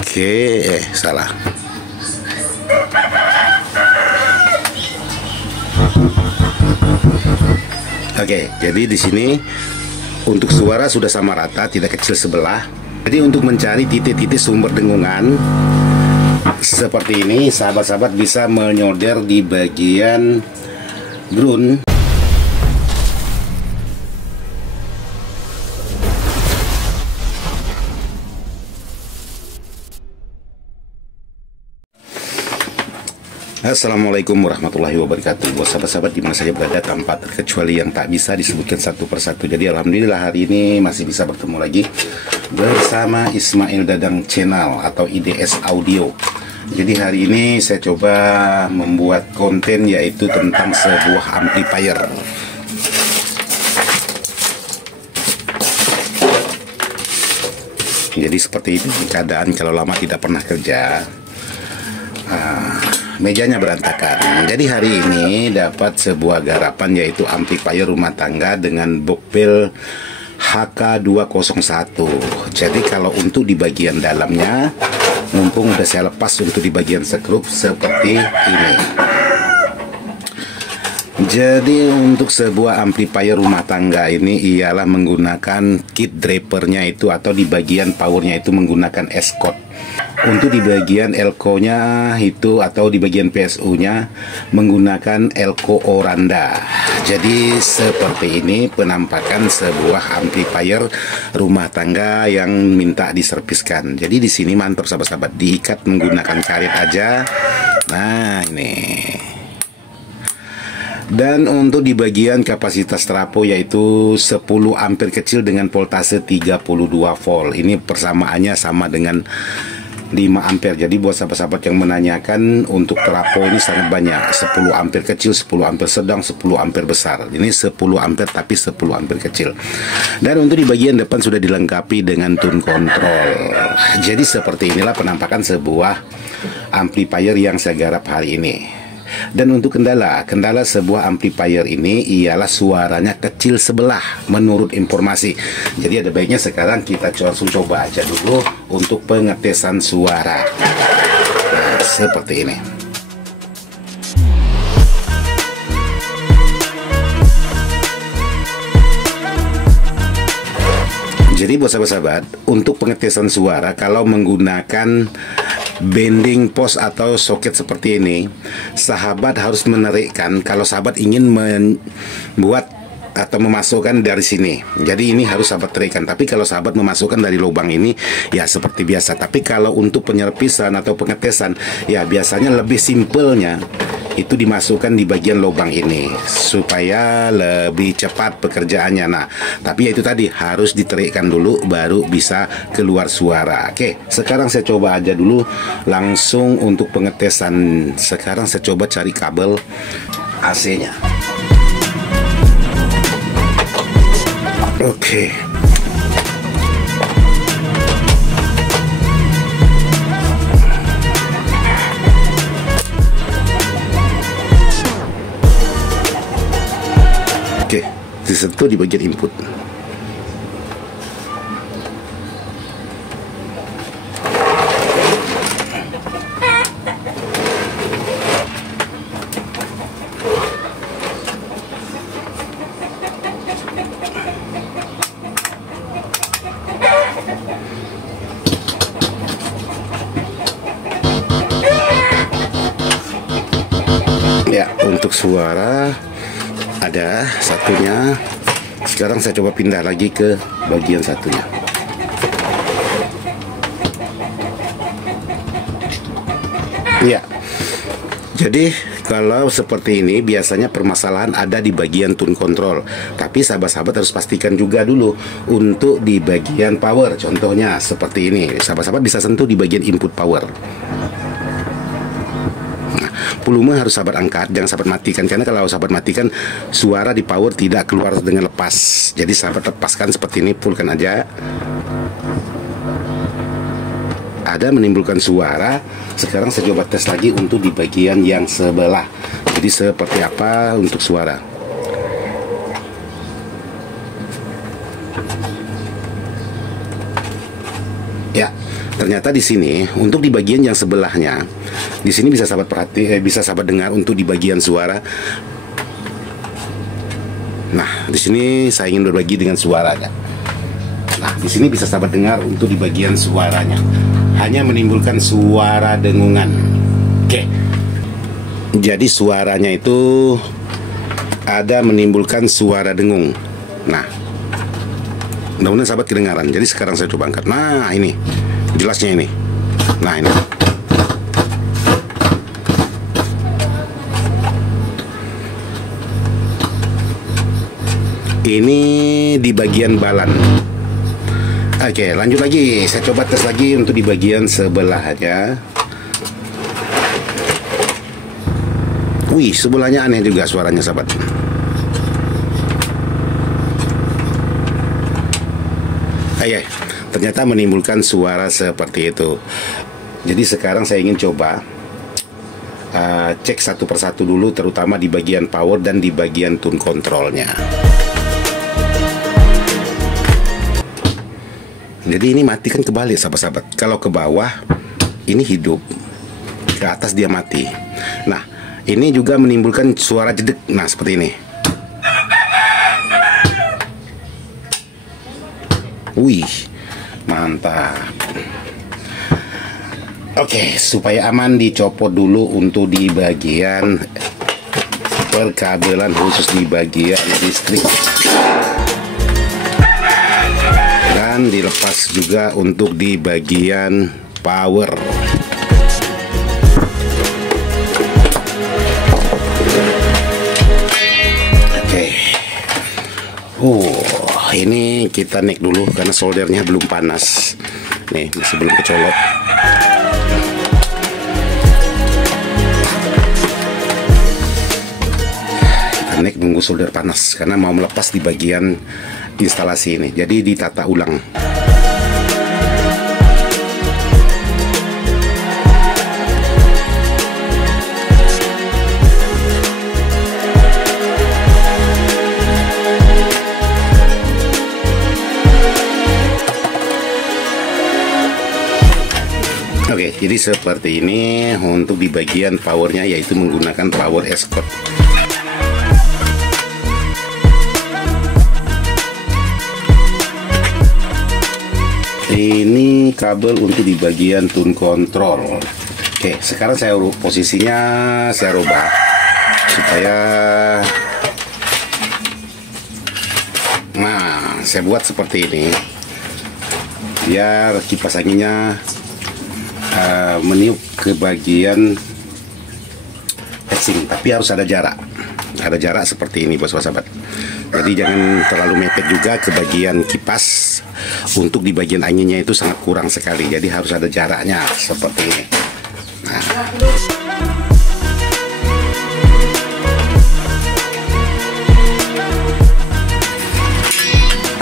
Oke, salah. Oke, jadi di sini untuk suara sudah sama rata, tidak kecil sebelah. Jadi untuk mencari titik-titik sumber dengungan seperti ini, sahabat-sahabat bisa menyolder di bagian ground. Assalamualaikum warahmatullahi wabarakatuh. Buat sahabat-sahabat dimana saja berada tanpa terkecuali yang tak bisa disebutkan satu persatu. Jadi alhamdulillah hari ini masih bisa bertemu lagi bersama Ismail Dadang Channel atau IDS Audio. Jadi hari ini saya coba membuat konten yaitu tentang sebuah amplifier. Jadi seperti ini keadaan kalau lama tidak pernah kerja. Mejanya berantakan. Jadi hari ini dapat sebuah garapan yaitu amplifier rumah tangga dengan bokbel HK201. Jadi kalau untuk di bagian dalamnya, mumpung udah saya lepas untuk di bagian skrup seperti ini. Jadi untuk sebuah amplifier rumah tangga ini ialah menggunakan kit drapernya itu, atau di bagian powernya itu menggunakan S-Code. Untuk di bagian elko-nya itu atau di bagian PSU-nya menggunakan elko Oranda. Jadi seperti ini penampakan sebuah amplifier rumah tangga yang minta diserviskan. Jadi di sini mantap sahabat-sahabat, diikat menggunakan karet aja. Nah ini. Dan untuk di bagian kapasitas trafo yaitu 10 ampere kecil dengan voltase 32 volt. Ini persamaannya sama dengan 5 ampere. Jadi buat sahabat-sahabat yang menanyakan, untuk trafo ini sangat banyak. 10 ampere kecil, 10 ampere sedang, 10 ampere besar. Ini 10 ampere tapi 10 ampere kecil. Dan untuk di bagian depan sudah dilengkapi dengan tune control. Jadi seperti inilah penampakan sebuah amplifier yang saya garap hari ini. Dan untuk kendala sebuah amplifier ini ialah suaranya kecil sebelah menurut informasi. Jadi ada baiknya sekarang kita langsung coba aja dulu untuk pengetesan suara. Nah, seperti ini. Jadi buat sahabat-sahabat, untuk pengetesan suara kalau menggunakan bending post atau soket seperti ini, sahabat harus menarikkan kalau sahabat ingin membuat atau memasukkan dari sini. Jadi ini harus sahabat tarikkan. Tapi kalau sahabat memasukkan dari lubang ini, ya seperti biasa. Tapi kalau untuk penyerpisan atau pengetesan, ya biasanya lebih simpelnya itu dimasukkan di bagian lubang ini supaya lebih cepat pekerjaannya. Nah, tapi ya itu tadi harus diterikkan dulu baru bisa keluar suara. Oke, sekarang saya coba aja dulu langsung untuk pengetesan. Sekarang saya coba cari kabel AC-nya. Oke. Oke, disentuh di bagian input. Ya, untuk suara ada satunya. Sekarang saya coba pindah lagi ke bagian satunya. Ya, jadi kalau seperti ini biasanya permasalahan ada di bagian tune control. Tapi sahabat-sahabat harus pastikan juga dulu untuk di bagian power. Contohnya seperti ini, sahabat-sahabat bisa sentuh di bagian input power. Volume harus sahabat angkat, jangan sahabat matikan, karena kalau sahabat matikan suara di power tidak keluar dengan lepas. Jadi sahabat lepaskan seperti ini, fullkan aja. Ada menimbulkan suara. Sekarang saya coba tes lagi untuk di bagian yang sebelah. Jadi seperti apa untuk suara. Ya, ternyata di sini untuk di bagian yang sebelahnya, di sini bisa sahabat bisa sahabat dengar untuk di bagian suara. Nah, di sini saya ingin berbagi dengan suaranya. Nah, di sini bisa sahabat dengar untuk di bagian suaranya, hanya menimbulkan suara dengungan. Oke. Jadi suaranya itu ada menimbulkan suara dengung. Nah, mudah-mudahan sahabat kedengaran. Jadi sekarang saya coba angkat. Nah, ini jelasnya ini. Nah, ini. Ini di bagian balan. Oke, lanjut lagi. Saya coba tes lagi untuk di bagian sebelahnya. Wih, sebelahnya aneh juga suaranya, sahabat. Ternyata menimbulkan suara seperti itu. Jadi sekarang saya ingin coba cek satu persatu dulu, terutama di bagian power dan di bagian tune kontrolnya. Jadi ini mati kan kebalik, sahabat-sahabat. Kalau ke bawah ini hidup, ke atas dia mati. Nah, ini juga menimbulkan suara jedek. Nah, seperti ini. Wih, mantap. Oke, supaya aman dicopot dulu untuk di bagian perkabelan, khusus di bagian listrik. Dan dilepas juga untuk di bagian power. Oke. Ini kita naik dulu karena soldernya belum panas. Nih, masih belum kecolok. Kita naik nunggu solder panas karena mau melepas di bagian instalasi ini. Jadi ditata ulang. Oke, jadi seperti ini untuk di bagian powernya, yaitu menggunakan power Escort. Ini kabel untuk di bagian tune control. Oke, sekarang saya posisinya saya rubah supaya, nah, saya buat seperti ini biar kipas anginnya meniup ke bagian heatsink, tapi harus ada jarak. Ada jarak seperti ini, bos sahabat. Jadi jangan terlalu mepet juga ke bagian kipas. Untuk di bagian anginnya itu sangat kurang sekali. Jadi harus ada jaraknya seperti ini. Nah.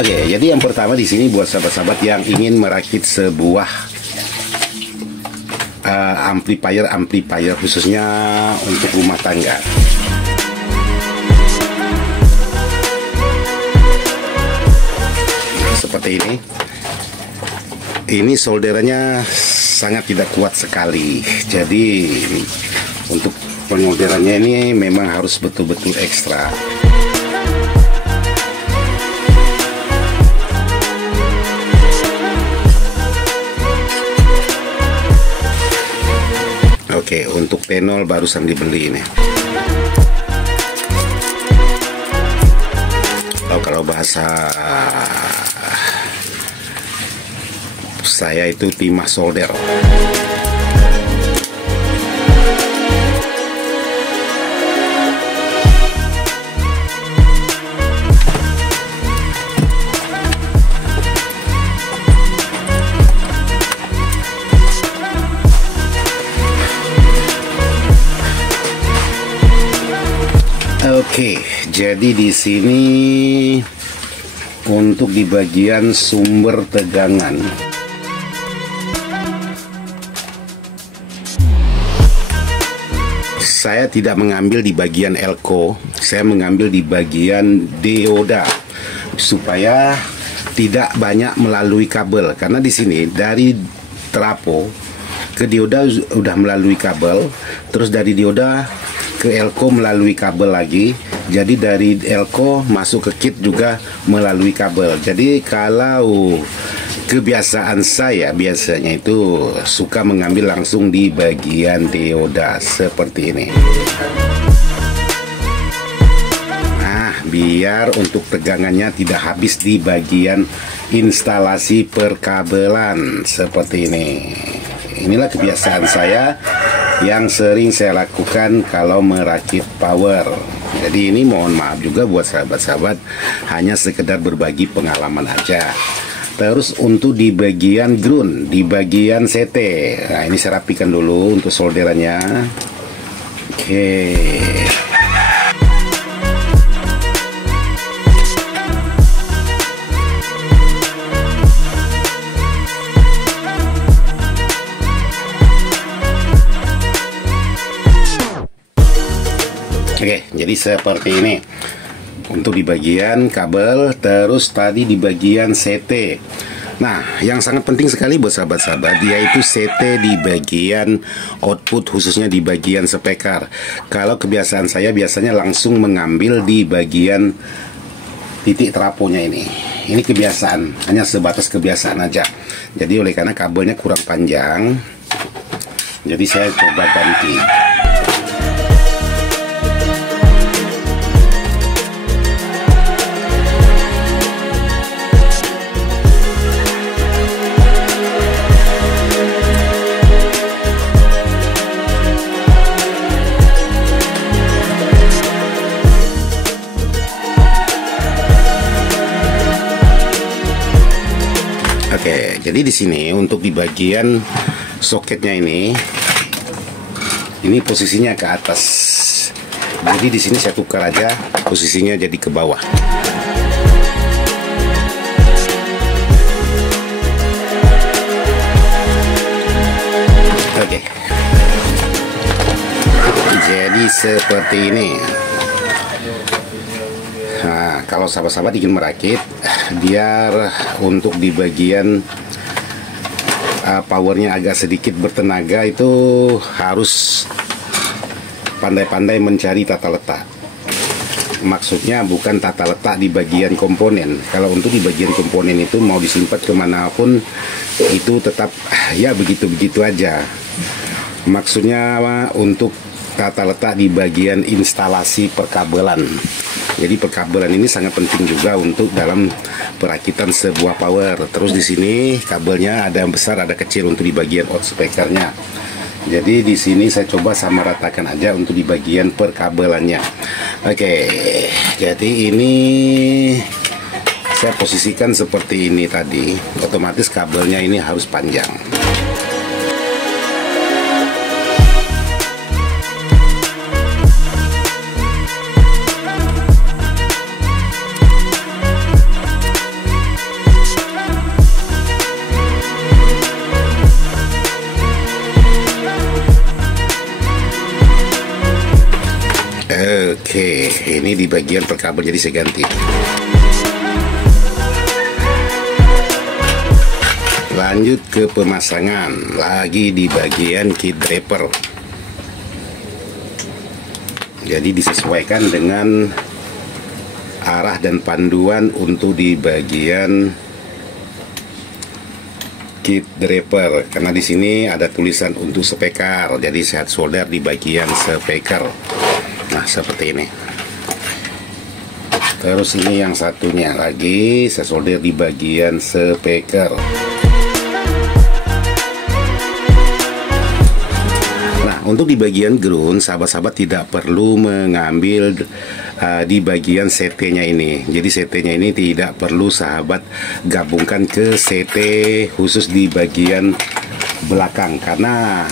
Oke, jadi yang pertama di sini buat sahabat-sahabat yang ingin merakit sebuah amplifier khususnya untuk rumah tangga. Seperti ini. Ini solderannya sangat tidak kuat sekali. Jadi untuk penyolderannya ini memang harus betul-betul ekstra. Oke, untuk penol barusan dibeli ini. Kalau bahasa saya itu timah solder. Oke, jadi di sini untuk di bagian sumber tegangan, saya tidak mengambil di bagian elko, saya mengambil di bagian dioda supaya tidak banyak melalui kabel, karena di sini dari trapo ke dioda udah melalui kabel, terus dari dioda ke elko melalui kabel lagi, jadi dari elko masuk ke kit juga melalui kabel. Jadi kalau kebiasaan saya biasanya itu suka mengambil langsung di bagian dioda seperti ini. Nah, biar untuk tegangannya tidak habis di bagian instalasi perkabelan seperti ini. Inilah kebiasaan saya yang sering saya lakukan kalau merakit power. Jadi ini mohon maaf juga buat sahabat-sahabat, hanya sekedar berbagi pengalaman aja. Terus untuk di bagian ground, di bagian CT, nah ini saya rapikan dulu untuk solderannya. Oke. Oke, jadi seperti ini untuk di bagian kabel, terus tadi di bagian CT. Nah, yang sangat penting sekali buat sahabat-sahabat yaitu CT di bagian output, khususnya di bagian spekar. Kalau kebiasaan saya biasanya langsung mengambil di bagian titik traponya ini. Ini kebiasaan, hanya sebatas kebiasaan aja. Jadi oleh karena kabelnya kurang panjang, jadi saya coba ganti. Oke, jadi di sini untuk di bagian soketnya ini posisinya ke atas. Jadi di sini saya tukar aja posisinya jadi ke bawah. Oke. Jadi seperti ini. Nah, kalau sahabat-sahabat ingin merakit, biar untuk di bagian powernya agak sedikit bertenaga, itu harus pandai-pandai mencari tata letak. Maksudnya bukan tata letak di bagian komponen. Kalau untuk di bagian komponen itu mau disimpan kemanapun, itu tetap ya begitu-begitu aja. Maksudnya untuk tata letak di bagian instalasi perkabelan. Jadi perkabelan ini sangat penting juga untuk dalam perakitan sebuah power. Terus di sini kabelnya ada yang besar, ada kecil untuk di bagian outspeakernya. Jadi di sini saya coba sama ratakan aja untuk di bagian perkabelannya. Oke, jadi ini saya posisikan seperti ini tadi. Otomatis kabelnya ini harus panjang. Oke, ini di bagian perkabel jadi saya ganti. Lanjut ke pemasangan lagi di bagian kit draper. Jadi disesuaikan dengan arah dan panduan untuk di bagian kit draper, karena di sini ada tulisan untuk spekar, jadi saya solder di bagian spekar. Nah, seperti ini. Terus ini yang satunya lagi saya solder di bagian spekar. Nah, untuk di bagian ground, sahabat-sahabat tidak perlu mengambil di bagian CT-nya ini. Jadi CT-nya ini tidak perlu sahabat gabungkan ke CT khusus di bagian belakang, karena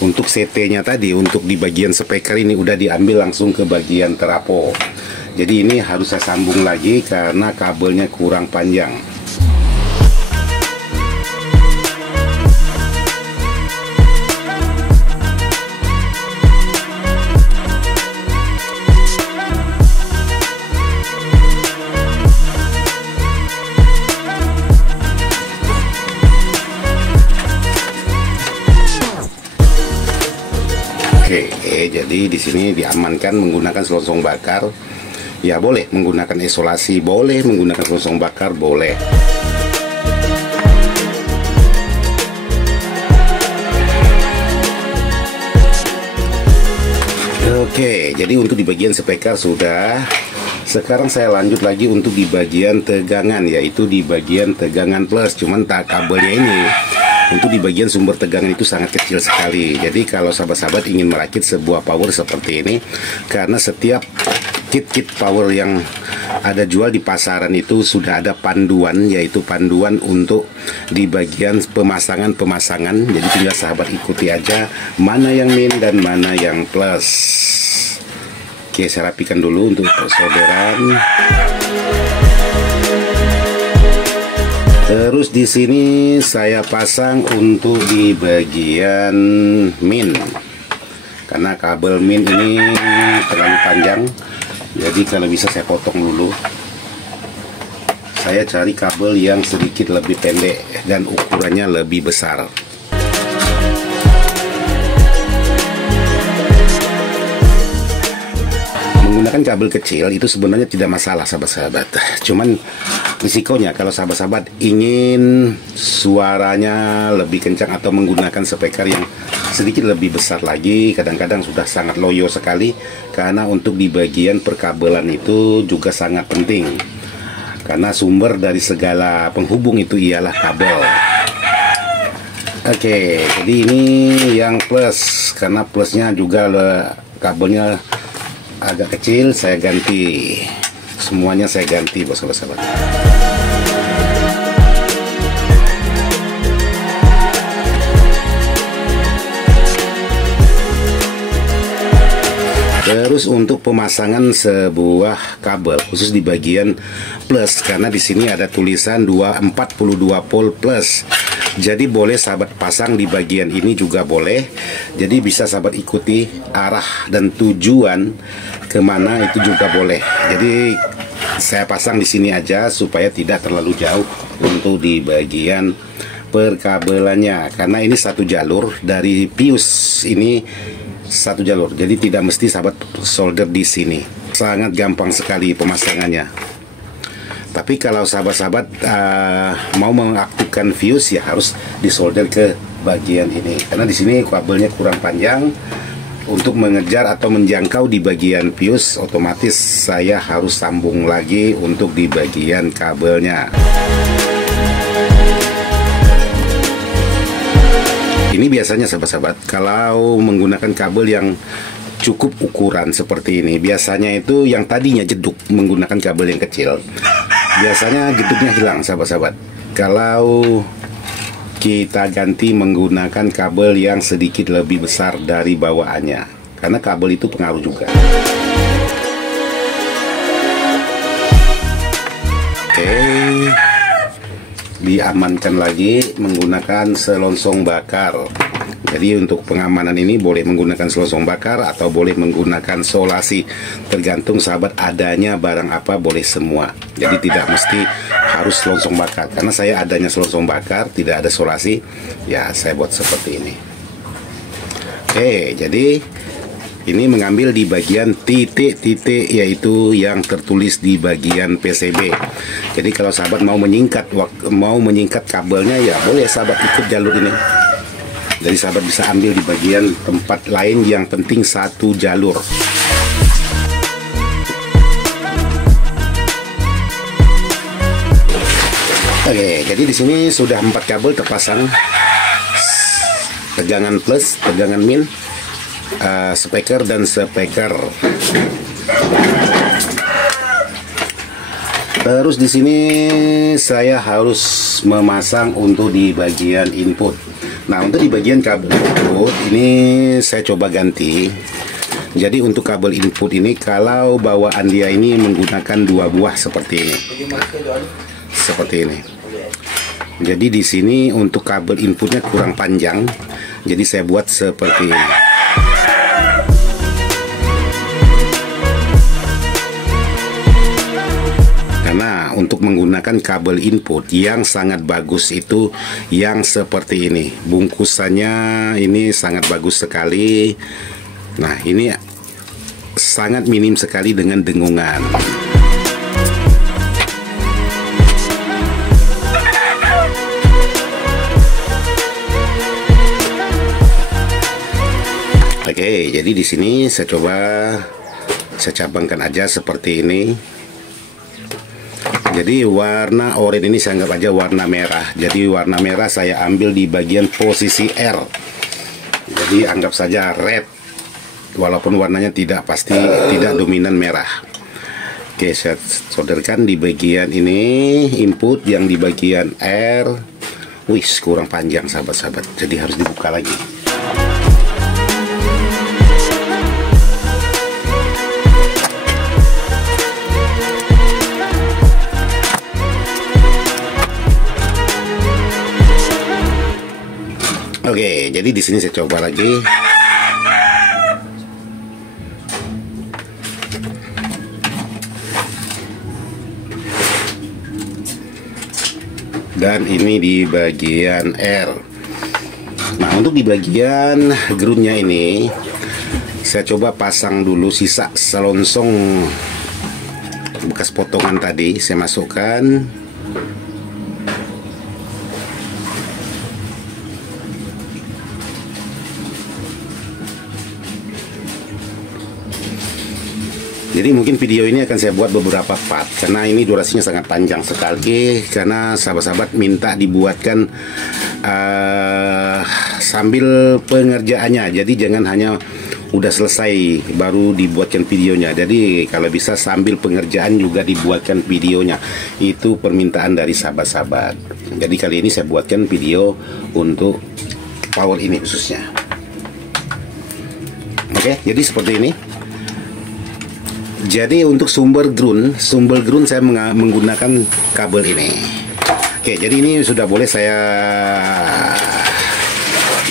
untuk CT-nya tadi, untuk di bagian spekar ini udah diambil langsung ke bagian trapo. Jadi ini harus saya sambung lagi karena kabelnya kurang panjang. Oke, jadi di sini diamankan menggunakan selongsong bakar. Ya boleh menggunakan isolasi, boleh menggunakan selongsong bakar, boleh. Oke, jadi untuk di bagian speaker sudah. Sekarang saya lanjut lagi untuk di bagian tegangan, yaitu di bagian tegangan plus. Cuman tak kabelnya ini untuk di bagian sumber tegangan itu sangat kecil sekali. Jadi kalau sahabat-sahabat ingin merakit sebuah power seperti ini, karena setiap kit-kit power yang ada jual di pasaran itu sudah ada panduan, yaitu panduan untuk di bagian pemasangan. Jadi tinggal sahabat ikuti aja mana yang min dan mana yang plus. Oke, saya rapikan dulu untuk persaudaraan. Terus di sini saya pasang untuk di bagian min, karena kabel min ini terlalu panjang. Jadi kalau bisa saya potong dulu. Saya cari kabel yang sedikit lebih pendek dan ukurannya lebih besar. Menggunakan kabel kecil itu sebenarnya tidak masalah sahabat-sahabat. Cuman risikonya kalau sahabat-sahabat ingin suaranya lebih kencang atau menggunakan speaker yang sedikit lebih besar lagi, kadang-kadang sudah sangat loyo sekali. Karena untuk di bagian perkabelan itu juga sangat penting, karena sumber dari segala penghubung itu ialah kabel. Oke, jadi ini yang plus, karena plusnya juga kabelnya agak kecil, saya ganti. Semuanya saya ganti bos-bos-sahabat. Terus untuk pemasangan sebuah kabel khusus di bagian plus, karena di sini ada tulisan 42 volt plus. Jadi boleh sahabat pasang di bagian ini juga boleh. Jadi bisa sahabat ikuti arah dan tujuan kemana itu juga boleh. Jadi saya pasang di sini aja supaya tidak terlalu jauh untuk di bagian perkabelannya, karena ini satu jalur dari fuse ini. Satu jalur, jadi tidak mesti sahabat solder di sini. Sangat gampang sekali pemasangannya. Tapi kalau sahabat-sahabat mau mengaktifkan fuse, ya harus disolder ke bagian ini, karena di sini kabelnya kurang panjang. Untuk mengejar atau menjangkau di bagian fuse, otomatis saya harus sambung lagi untuk di bagian kabelnya. Ini biasanya sahabat-sahabat kalau menggunakan kabel yang cukup ukuran seperti ini, biasanya itu yang tadinya jeduk menggunakan kabel yang kecil, biasanya jeduknya hilang sahabat-sahabat. Kalau kita ganti menggunakan kabel yang sedikit lebih besar dari bawaannya, karena kabel itu pengaruh juga. Oke, diamankan lagi menggunakan selongsong bakar. Jadi untuk pengamanan ini boleh menggunakan selongsong bakar atau boleh menggunakan solasi, tergantung sahabat adanya barang apa, boleh semua. Jadi tidak mesti harus selongsong bakar. Karena saya adanya selongsong bakar, tidak ada solasi, ya saya buat seperti ini. Oke, jadi ini mengambil di bagian titik-titik, yaitu yang tertulis di bagian PCB. Jadi kalau sahabat mau menyingkat kabelnya, ya boleh sahabat ikut jalur ini. Jadi sahabat bisa ambil di bagian tempat lain, yang penting satu jalur. Oke, jadi di sini sudah 4 kabel terpasang. Tegangan plus, tegangan min, speaker dan speaker. Terus di sini saya harus memasang untuk di bagian input. Nah, untuk di bagian kabel input ini saya coba ganti. Jadi untuk kabel input ini, kalau bawaan dia ini menggunakan 2 buah seperti ini. Seperti ini. Jadi di sini untuk kabel inputnya kurang panjang. Jadi saya buat seperti ini. Karena untuk menggunakan kabel input yang sangat bagus itu yang seperti ini. Bungkusannya ini sangat bagus sekali. Nah, ini sangat minim sekali dengan dengungan. Oke, jadi di sini saya coba cabangkan aja seperti ini. Jadi warna oranye ini saya anggap aja warna merah. Jadi warna merah saya ambil di bagian posisi R. Jadi anggap saja red, walaupun warnanya tidak pasti, tidak dominan merah. Oke, saya solderkan di bagian ini, input yang di bagian R. Wih, kurang panjang sahabat-sahabat, jadi harus dibuka lagi. Oke, jadi di sini saya coba lagi. Dan ini di bagian R. Nah, untuk di bagian groundnya ini saya coba pasang dulu sisa selongsong bekas potongan tadi, saya masukkan. Jadi mungkin video ini akan saya buat beberapa part, karena ini durasinya sangat panjang sekali, karena sahabat-sahabat minta dibuatkan sambil pengerjaannya. Jadi jangan hanya udah selesai baru dibuatkan videonya. Jadi kalau bisa sambil pengerjaan juga dibuatkan videonya. Itu permintaan dari sahabat-sahabat. Jadi kali ini saya buatkan video untuk power ini khususnya. Oke, jadi seperti ini. Jadi untuk sumber ground saya menggunakan kabel ini. Oke, jadi ini sudah boleh saya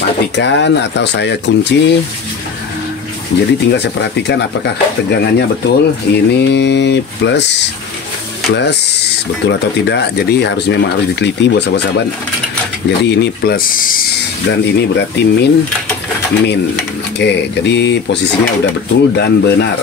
matikan atau saya kunci. Jadi tinggal saya perhatikan apakah tegangannya betul. Ini plus betul atau tidak. Jadi memang harus diteliti buat sahabat-sahabat. Jadi ini plus dan ini berarti min. Oke, jadi posisinya udah betul dan benar.